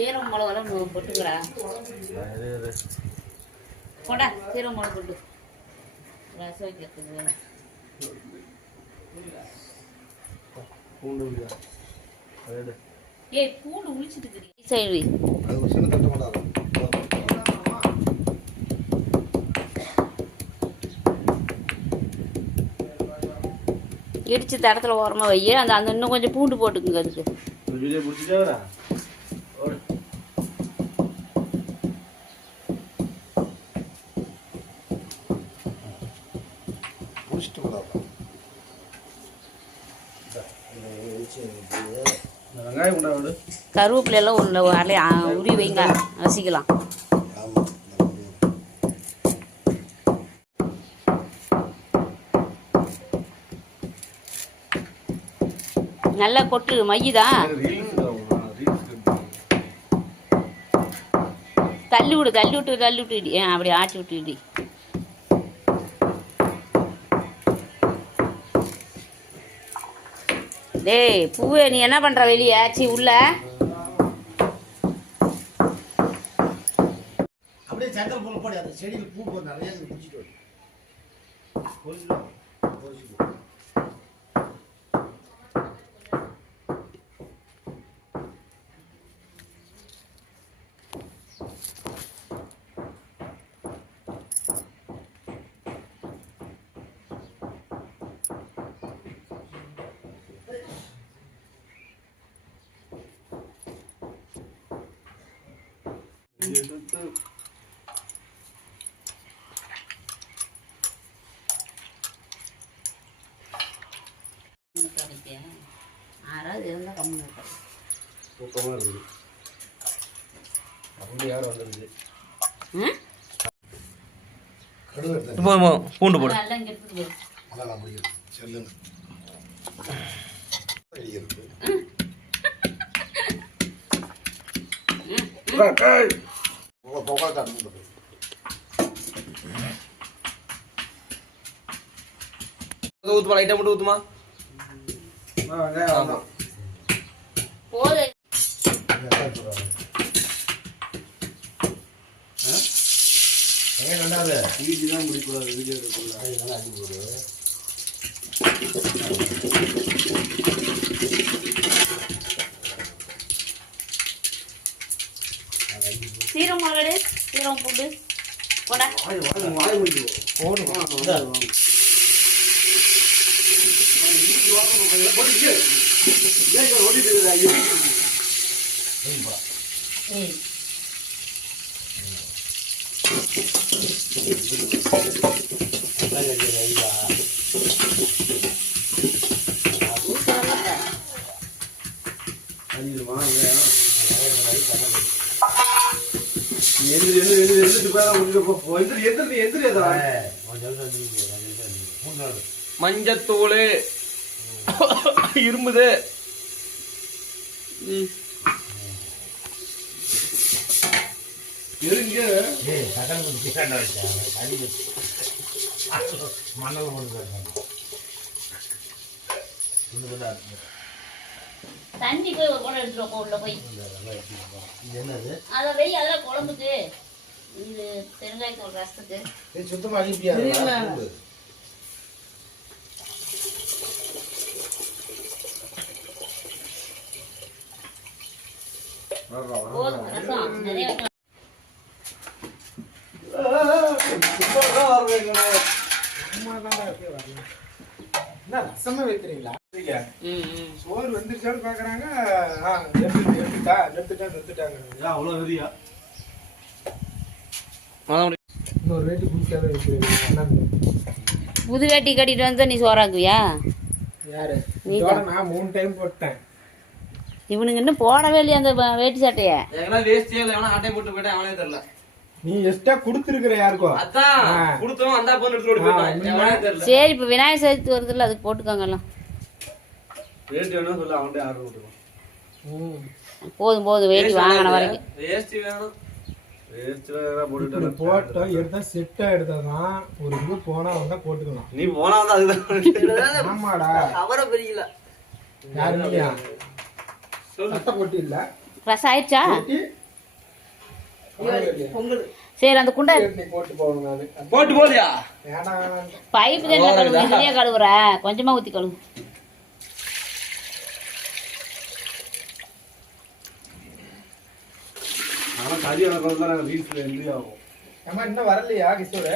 சீரகம் மிளகெல்லாம் போட்டுக்கிறா போடா சீரகம் மிளகு போட்டு ரசம் வைக்கிறதுக்கு ஏய் பூண்டு உளிச்சிட்டு சைடு இடிச்சு தடத்துல ஓரமா வை அந்த அந்த இன்னும் கொஞ்சம் பூண்டு போட்டுக்குங்க அதுக்கு கருவேப்பிலை எல்லாம் உள்ள உரி வைங்க வசிக்கலாம். நல்லா கொட்டு மையுதான் தள்ளி விட்டு இடி அப்படி ஆட்டி விட்டு இடி. டேய் பூவே நீ என்ன பண்ற வெளியே ஆச்சு உள்ள அப்படியே சக்கரை போல போடு அந்த செடியில் பூ போட்டு நிறைய குடிச்சிட்டு ஆறாவது இருந்தால் கம்மி தூக்கமாக இருக்குது அப்படி யாரும் வந்துருது பூண்டு போடு நல்லா இங்கே எடுத்துட்டு போய் அதெல்லாம் முடியும் செல்லுங்க ஊத்துமா லைட்டா மட்டும் ஊத்துமா போது ரெண்டாவது வீடு தான் முடிக்கூடாது வீடியோ எடுக்கக்கூடாது அடி போடு சீரம் மகளே சீரம் பூண்டு போடா மஞ்சத்தூள் இரும்புது தண்ணி போய் ஒரு குடம் எடுத்துருவோம் உள்ள போய் அதை வெய் அதெல்லாம் குழம்புக்கு இது பெருங்காயத்தூள் ரசத்துக்கு சுத்தமாக அனுப்பியா போதும் ரசம் நிறைய ரசமே வைக்கிறீங்களா சோறு வந்துருச்சான்னு பாக்குறாங்க நிறுத்துட்டாங்க அவ்வளோ வெறியா இன்னொரு வேட்டி புதுசாக வைக்கிறீங்க புது வேட்டி கட்டிட்டு வந்து நீ சோறாக்குவியா யாரு நான் 3 டைம் போட்டேன் இவனுங்க இன்னும் போடவே இல்லையா அந்த வேட்டி சட்டைய ஆட்டை போட்டு போயிட்டேன் அவனே தெரியல நீ எக்ஸ்ட்ரா குடுத்துருக்கிற யாருக்கும் அதான் கொடுத்தோம் அந்த பொண்ணு எடுத்து போயிட்டான் சரி இப்ப விநாயகர் சதுர்த்தி வருதுல்ல அதுக்கு போட்டுக்கோங்க எல்லாம் வேட்டி வேணும் சொல்ல அவன்கிட்ட ஆர்டர் போட்டுருவோம் போதும் வேட்டி வாங்கின வரைக்கும் வேஸ்ட் வேணும் போட்டோம் எடுத்தா செட்டா எடுத்தாதான் ஒரு இது போனா வந்தா போட்டுக்கலாம் நீ போனா அதுதான் ஆமாடா அவரை பெரியல யாரு இல்லையா சட்டை போட்டு இல்ல ரசம் ஆயிடுச்சா? பொங்கல் சரி அந்த குண்டை போட்டு போகணும் நானு. போட்டு போலியா? வேணாம் வேணாம். பைப்பு தண்ணியில் கழுவு, இதுலேயே கழுவுற, கொஞ்சமாக ஊற்றி கழுவு. ஆனால் கறி எனக்கு தான் ரீல்ஸில் என்ட்ரி ஆகும். ஏம்மா இன்னும் வரலையா கிஷோரு?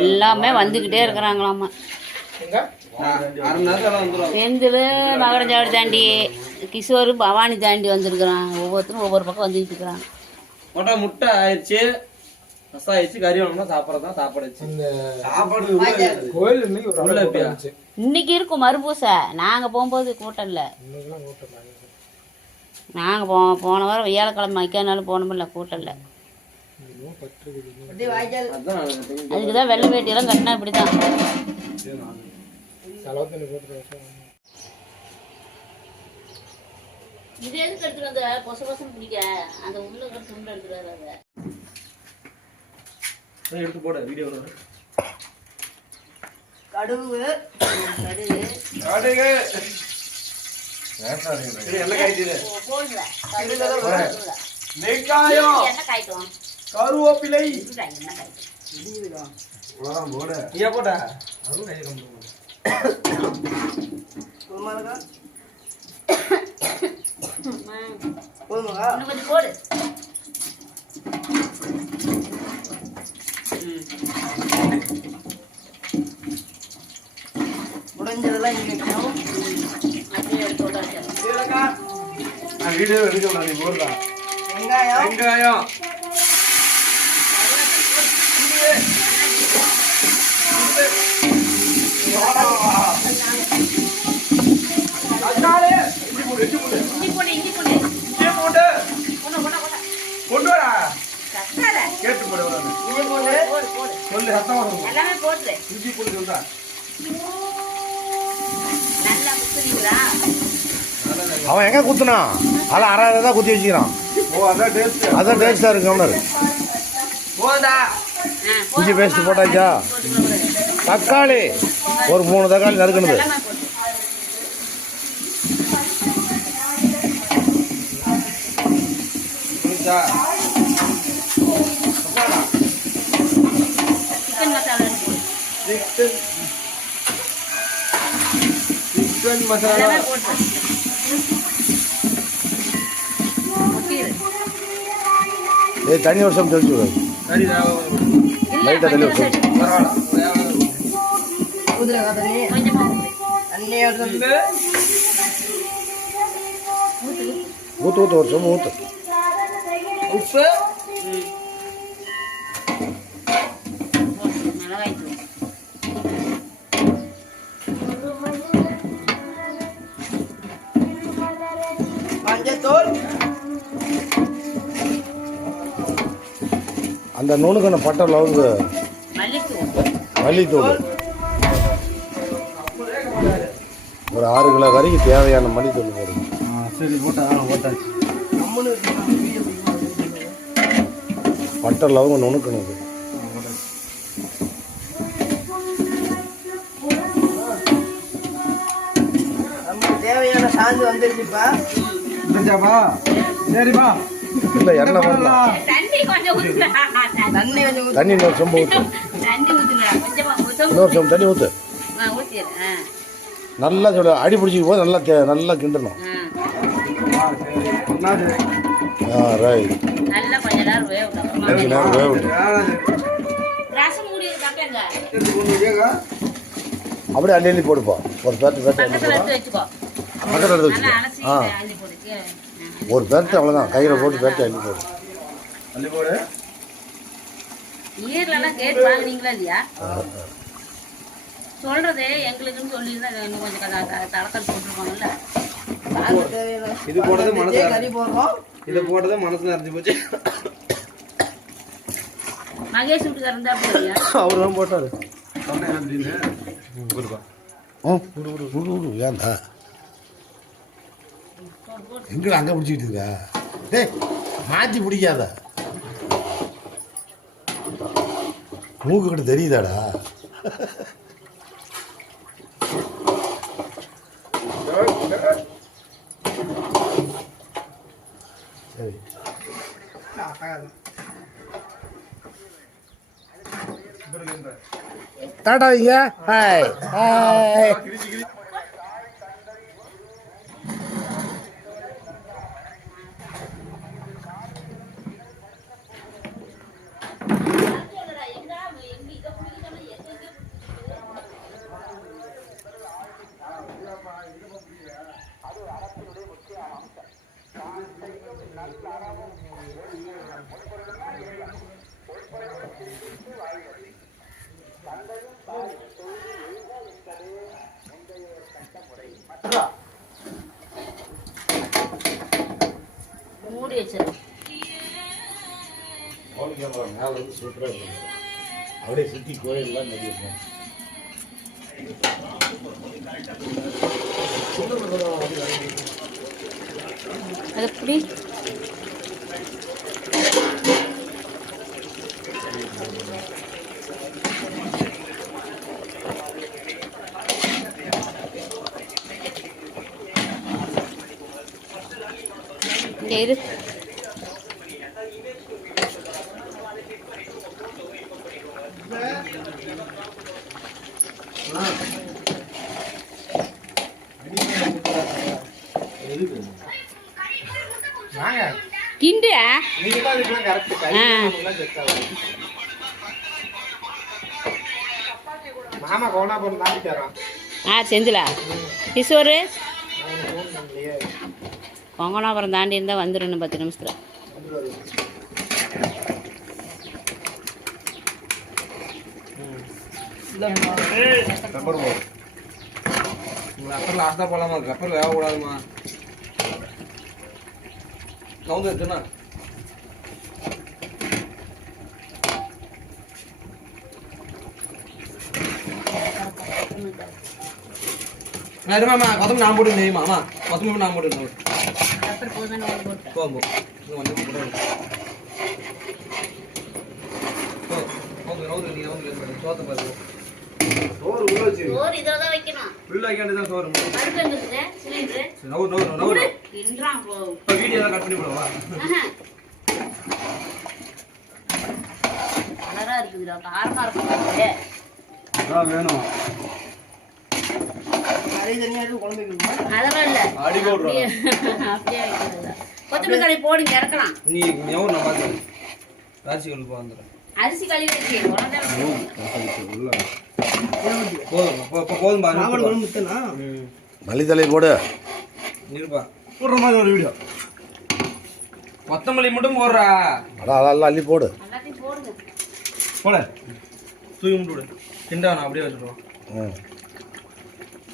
எல்லாமே வந்துக்கிட்டே இருக்கிறாங்களாம்மா. எங்க? அரை நேரத்தில் வந்துடும். செந்தில் மகரஞ்சாவடி தாண்டி, கிஷோர் பவானி தாண்டி வந்திருக்கிறான். ஒவ்வொருத்தரும் ஒவ்வொரு பக்கம் வந்துக்கிட்டு இருக்கிறாங்க. போட்டா முட்டை ஆயிடுச்சு, ரசம் ஆயிடுச்சு, கறி வேணும்னா சாப்பிட்றது தான் சாப்பாடுச்சு. அந்த சாப்பாடு கோயில் இன்னைக்கு ஒரு உள்ள அளவு எப்படியா? இருந்துச்சு. இன்னைக்கு இருக்கும் மறுபூசை. நாங்கள் போகும்போது கூட்டம் இல்லை. இன்னைக்கெல்லாம் கூட்டம் இல்லை. நாங்கள் போன வாரம் வியாழக்கிழமை வைக்கானாலும் போனோமில்ல, கூட்டம் இல்லை. இன்னும் பற்றுக்குது. அதான் அதுக்கு தான் வெள்ளை வேட்டியெல்லாம் கட்டினா இப்படி தான். செலவு தண்ணி போட்டு இது எதுக்கு எடுத்துட்டு வந்த? பொச பொசம் பிடிக்க அந்த உள்ள துண்டு எடுத்துட்டு வர. அதை எடுத்து போட வீடியோ கடுகு கடுகு என்ன காய்ச்சிது? போடுங்க. வெங்காயம், என்ன காய்க்கும்? கருவேப்பிலை, என்ன காய்க்கும்? போட நீயா போட்ட அதுவும் கையை கம்பு இன்னும் கொஞ்சம் போடு. முடிஞ்சதெல்லாம் இங்கே வைக்கணும். அப்படியே எடுத்து போட்டு வச்சிடலாம். வீடியோ எடுக்கலாம். நீ போடுறா வெங்காயம் வெங்காயம் இஞ்சி போடு, இஞ்சி போடு. கொண்டு வரா கத்தாத. கேட்டு போடு இஞ்சி போட்டு போடு, போடு. சொல்லு சத்தம் வரும். எல்லாமே போட்டுரு. இஞ்சி பூண்டு சொல்றா நல்லா குத்துறீங்களா? அவன் எங்க குத்துனான்? அதில் அரை தான் குத்தி வச்சுக்கிறான். ஓ அதான் டேஸ்ட் அதான் டேஸ்டா இருக்கு கவனர். போதா இஞ்சி பேஸ்ட் போட்டாச்சா? தக்காளி ஒரு 3 தக்காளி நறுக்கணுது. எல்லாமே போட்டு. புரிஞ்சா சிக்கன் மசாலா எடுத்து போடு. சிக்கன் மசாலா எல்லாமே போட்டு. கொட்டிடு. ஏய் தண்ணி வருஷம் தெளிச்சு விடாது. சரி இல்ல, லைட்டா தள்ளி கொஞ்சம் வச்சு. வச்சு. பரவாயில்ல ஊதுல தண்ணி கொஞ்சமா ஊத்து. தண்ணி எடுத்து ஊற்று ஊற்று வருஷம் ஊற்று. உப்பு போட்டு மிளகாய் தூள். மஞ்சத்தூள் அந்த நுணுக்கண பட்டை லவங்கு மல்லித்தூள். மல்லித்தூள் ஒரு 6 கிலோ கறிக்கு தேவையான மல்லித்தூள் போடுங்க. சரி போட்டா போட்டாச்சு. நம்மளும் பட்டை லவங்க நுணுக்கணுது. நமக்கு தேவையான சாந்து வந்துருச்சுப்பா. சரிப்பா சரிப்பா இல்லை எண்ணெய் போடலாம். தண்ணி கொஞ்சம் ஊத்துடா. தண்ணி கொஞ்சம் ஊத்து. தண்ணி இன்னொரு சொம்பு ஊற்று. தண்ணி ஊத்துடா. கொஞ்சமா இன்னொரு சொம்பு தண்ணி ஊற்று. ஊத்திடு. நல்லா சொல்ல அடி பிடிச்சிக்கும் போது நல்லா நல்லா கிண்டணும். ரைட். நல்லா கொஞ்ச நேரம் வேகட்டும். கொஞ்ச நேரம் வேகட்டும். ரசம் மூடி இருக்காங்க. அப்படியே அள்ளி அள்ளி போடுப்பா. ஒரு பேர்ட்டு பேர்ட்டு அள்ளி பக்கத்துல போடுவா. எடுத்து வச்சுக்கோ. பக்கத்தில் எடுத்து நல்லா வச்சுக்கோ. அலசி ஆ அள்ளி போட்டுக்கு. ஒரு பேர்ட்டு அவ்வளோதான். கையில் போட்டு பேர்ட்டு அள்ளி போடு. அள்ளி போடு. ஈரலாம் கேட்டு வாங்குனீங்களா இல்லையா? சொல்றது எங்களுக்குன்னு சொல்லியிருந்தா இன்னும் கொஞ்சம் தடக்கல் போட்டுருப்பாங்கல்ல. சாந்து தேவையான இது போடுறது மனசு கறி போடுறோம். இதை போட்டது மனசு நிறைஞ்சு போச்சு. மகேஷ் வீட்டுக்காரர் இருந்தா போறியா? அவர் தான் போட்டார். சொன்னேன் அப்படின்னு கொடுப்பா. விடு ஏன்டா எங்கே அங்கே பிடிச்சிக்கிட்டு இருக்கா? டேய் மாற்றி பிடிக்காத. மூக்கு கிட்ட தெரியுதாடா? டாடா வைங்க. Hi hi. மூடி வச்சிடும். அப்படியே சுற்றி கோயிலெலாம் நடிப்போம். அது எப்படி இரு. கிண்டியா மாமா கோலாபுரம் தாண்டிட்டாரான். செந்திலா கிஷோரு கொங்கனாபுரம் தாண்டி இருந்தால் வந்துடும் 10 நிமிஷத்தில். பெப்பர் போடு. அப்புறம் லாஸ்ட்டாக போகலாமா? அப்புறம் வேகக்கூடாதுமா. கவுந்து இருக்குண்ணா. இருமாம்மா கொத்தமல்லி நான் போட்டு நெய்யுமா? கொத்தமல்லி நான் போட்டு போதும். சோத்தை பாருங்க. சோறு உள்ள வச்சு. சோறு இதில் தான் வைக்கணும். உள்ள வைக்காண்டிதான் சோறு. பருப்பு எங்கே சிலிண்டரு நவுறு இன்றான். இப்போ வீடியோ தான் கட் பண்ணி போடுவா. கலராக இருக்குதுடா, காரமாக இருக்கும். அதான் வேணும். அதெல்லாம் இல்லை, அடி போடுறோம். அப்படியே வைக்கிறது. கொத்தமல்லி தழை போடுங்க, இறக்கலாம். நீ எவ்வளோ நான் பார்த்து ராசி கொண்டு வந்துடுறேன். அரிசி கழுவி வச்சு போதும் பாருங்க. மல்லித்தலை போடு. இருப்பா போடுற மாதிரி ஒரு வீடியோ. கொத்தமல்லி மட்டும் போடுறா. அதான் அதெல்லாம் அள்ளி போடு. எல்லாத்தையும் போடுங்க. போல தூக்கி மட்டும் விடு. கிண்டா நான் அப்படியே வச்சுருவோம்.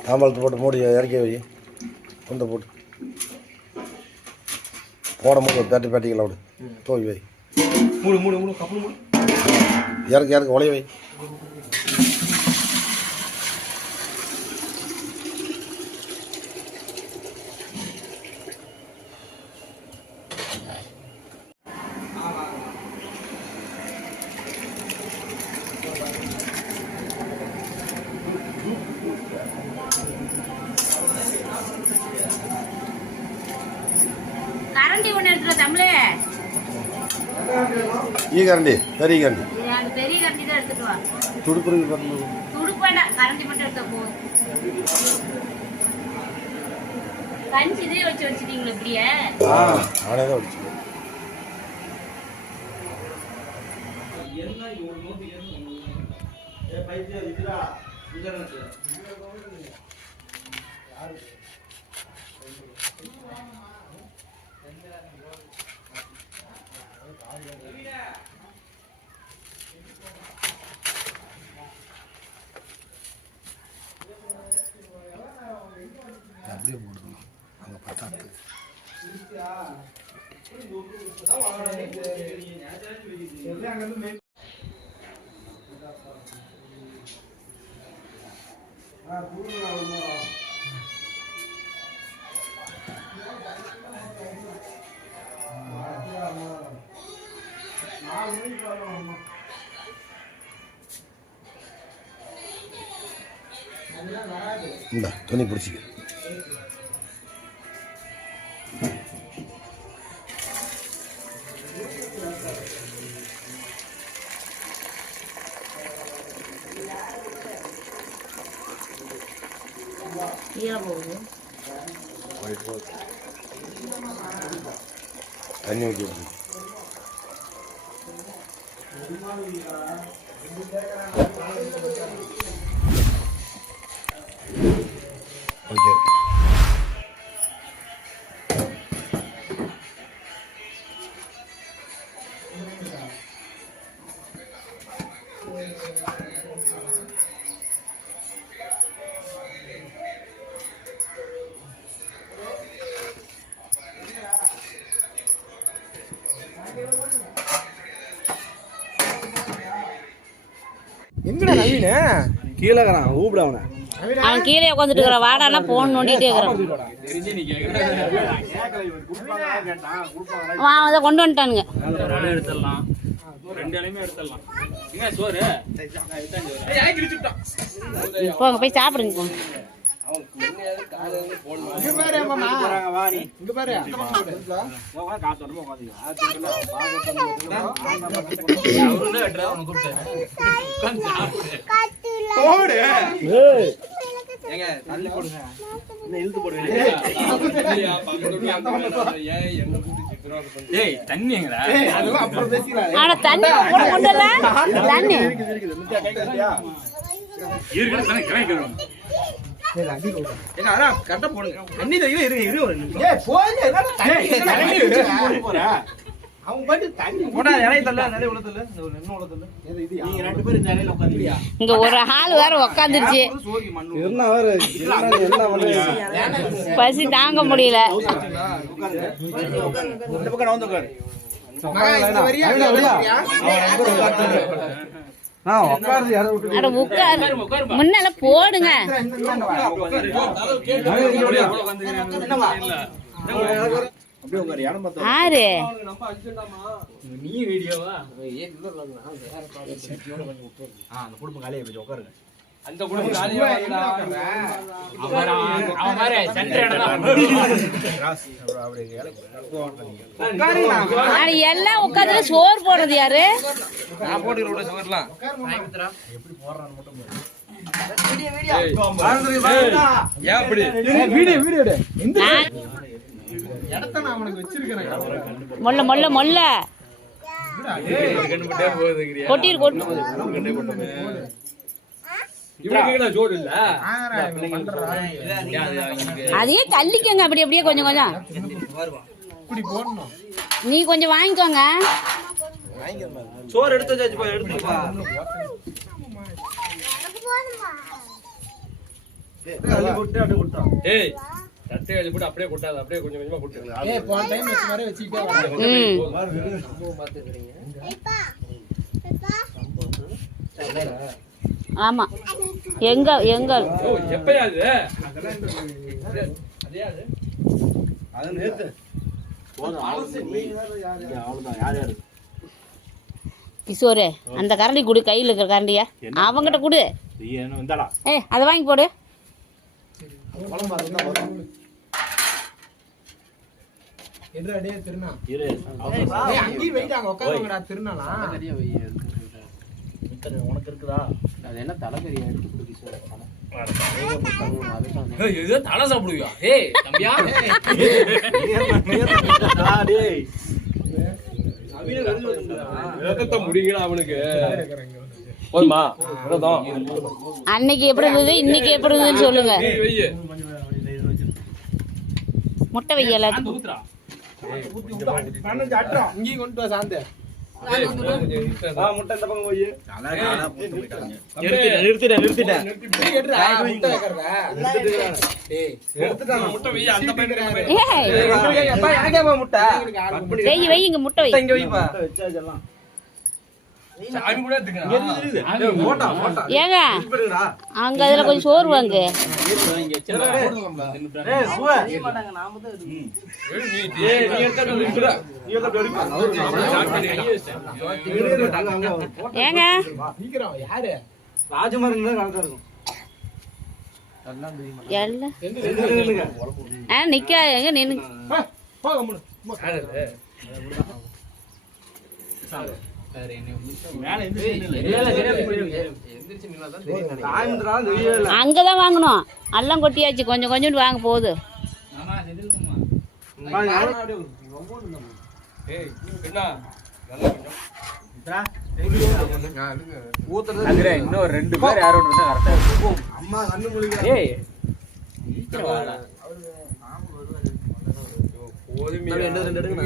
தாம்பழத்தை போட்டு மூடி இறக்கி வை. கொண்டை போட்டு போடும் போது ஒரு பேட்டிக்கலாம் விடு. தோய் வை. மூடு மூடு மூடு கப்பல் மூடு. இறக்கு உலைய வை. கரண்டி ஒன்று எடுத்துட தமிழே. கரண்டி பெரிய கரண்டி. அந்த பெரிய கரண்டி தான் எடுத்துட்டு வா. துடுப்பு துடுப்பாடா, கரண்டி மட்டும் எடுத்த போதும். கஞ்சி இதே வச்சு வச்சுட்டீங்களா இப்படியே? நானே தான் வச்சு. அப்படியே போட்டுக்கணும் அங்கே பத்தாத்து. இந்த துணி பிடிச்சிக்க. கீழே போகுது. தண்ணி ஊற்றி விடு. ஓகே. எங்கடா நவீன? கீழே இருக்கிறான் ஊப்பிட அவனை. அவன் கீழே உட்காந்துட்டு இருக்கிற வாடானா போன் நோண்டிட்டே இருக்கிறான். அவன் அதை கொண்டு வந்துட்டானுங்க. போங்க போய் சாப்பிடுங்க போங்க. இங்க பாரு மாமா. இங்க பாரு. போடு. ஏங்க தள்ளி போடுங்க. இந்த இழுத்து போடுங்க. ஏய் தண்ணி எங்கடா? அதெல்லாம் அப்புறம் பேசிக்கலாம். ஆனா தண்ணி கூட கொண்டல. தண்ணி ஏங்க அண்ணா கட்ட போடுங்க. தண்ணி தையில இரு ஒரு நிமிஷம். ஏய் போய் என்னடா தண்ணி போற. அவங்க பாட்டு தண்ணி போடா இலை தள்ள நிறைய உளத்தல. இந்த ஒரு என்ன உளத்தல. நீங்க ரெண்டு பேரும் இந்த இலையில உட்கார்ந்தீங்க. இங்க ஒரு ஆள் வேற உட்காந்துருச்சு. சோரி மண்ணு. என்ன வேற என்ன பண்ணு. பசி தாங்க முடியல. இந்த பக்கம் வந்து உட்காரு. இந்த வரியா வரியா? நான் உட்கார்ந்து யாரை விட்டு அட உட்காரு. முன்னால போடுங்க. அப்படியே உட்காரு. யாரும் பார்த்தா ஆறு நீ வீடியோவா? அந்த குடும்பம் காலியா போய் உட்காருங்க. அந்த குடும்பம் காலியா அவன் மாதிரி சென்டர் இடம் எல்லாம் உட்காந்து சோறு போடுறது யாரு? நான் போட்டுக்கிறேன் சோறுலாம். எப்படி போடுறான்னு மட்டும் ஏன் அப்படி வீடியோ வீடியோ எடு. இந்த நான் இடத்த நான் உனக்கு வச்சிருக்கேன். மொல்ல மொல்ல மொல்ல கொட்டிரு கொட்டு. அதையே தள்ளிக்கங்க அப்படி அப்படியே கொஞ்சம் கொஞ்சம். இப்படி போடணும். நீ கொஞ்சம் வாங்கிக்கோங்க. சோறு எடுத்து வச்சாச்சுப்பா. எடுத்துப்பா. ஏய் தட்டை அள்ளி போட்டு அப்படியே கொட்டாத. அப்படியே கொஞ்சம் கொஞ்சமா கொட்டு. ஏய் போன டைம் வச்ச மாதிரி வச்சிட்டே வா. ஆமா எங்க எங்க ஓ எப்பயாது அதேயாது அது நேத்து அவ்வளவுதான். யார் யாரு கிஷோரு அந்த கரண்டி கொடு. கையில் இருக்கிற கரண்டியா அவங்கிட்ட கொடு. வந்தாடா. அதை வாங்கி போடு. எதுடா டேய் திருநா? இரு ஏய் அங்கி வெயிட்டாங்க உட்காருங்கடா திருநாளா? உனக்கு இருக்குதா? அது என்ன தலைக்கறியா எடுத்து குடி சார். ஏய் தலை சாப்பிடுவியா? ஏய் தம்பியா டேய் அவின வெறுத்து முடிங்கடா அவனுக்கு. போதுமா? அன்னைக்கு எப்படி இருந்தது இன்னைக்கு எப்படி இருந்ததுன்னு சொல்லுங்க. முட்டை வைய எல்லாத்துக்கும். ஊத்துறா. இங்கி கொண்டு வா சாந்து. முட்டை இந்த பக்கம் போய் நிறுத்திட்டேன். நீ கேட்றா முட்டை வைக்கறதா? டேய் எடுத்துட்டாங்க முட்டை வெய். அந்த பையன் ஏய் அப்பா எனக்கேமா முட்டை? வெய் வெய் இங்க முட்டை வை. இங்க வைப்பா. வெச்சாச்சலாம். சாமி கூட எடுத்துங்க. போட்டா போட்டா. ஏங்க இப்படிடா. அங்க அதுல கொஞ்சம் சோறு வாங்கு. ஏய் சுவா. ஏய் நீ எடுத்து நிறுத்துடா. நீ எடுத்து எடுப்பா. ஸ்டார்ட் பண்ணி கைய வச்சேன். ஏங்க சீக்கிரம் யாரு? ராஜமார்ங்க கரெக்டா இருக்கும். எல்லாம் நிக்க எங்க நின்னு போக முன்னு. மேல சாயந்தரம் தெரியவே இல்லை. அங்கதான் வாங்கணும். எல்லாம் கொட்டியாச்சு, கொஞ்சம் கொஞ்சம் வாங்க போகுது. இன்னும் 2 பேர் யாரும் இருந்தா கரெக்டா இருக்கும். அம்மா கண்ணு முழிக்க. ஏய் போதுமே. 2 எடுங்க.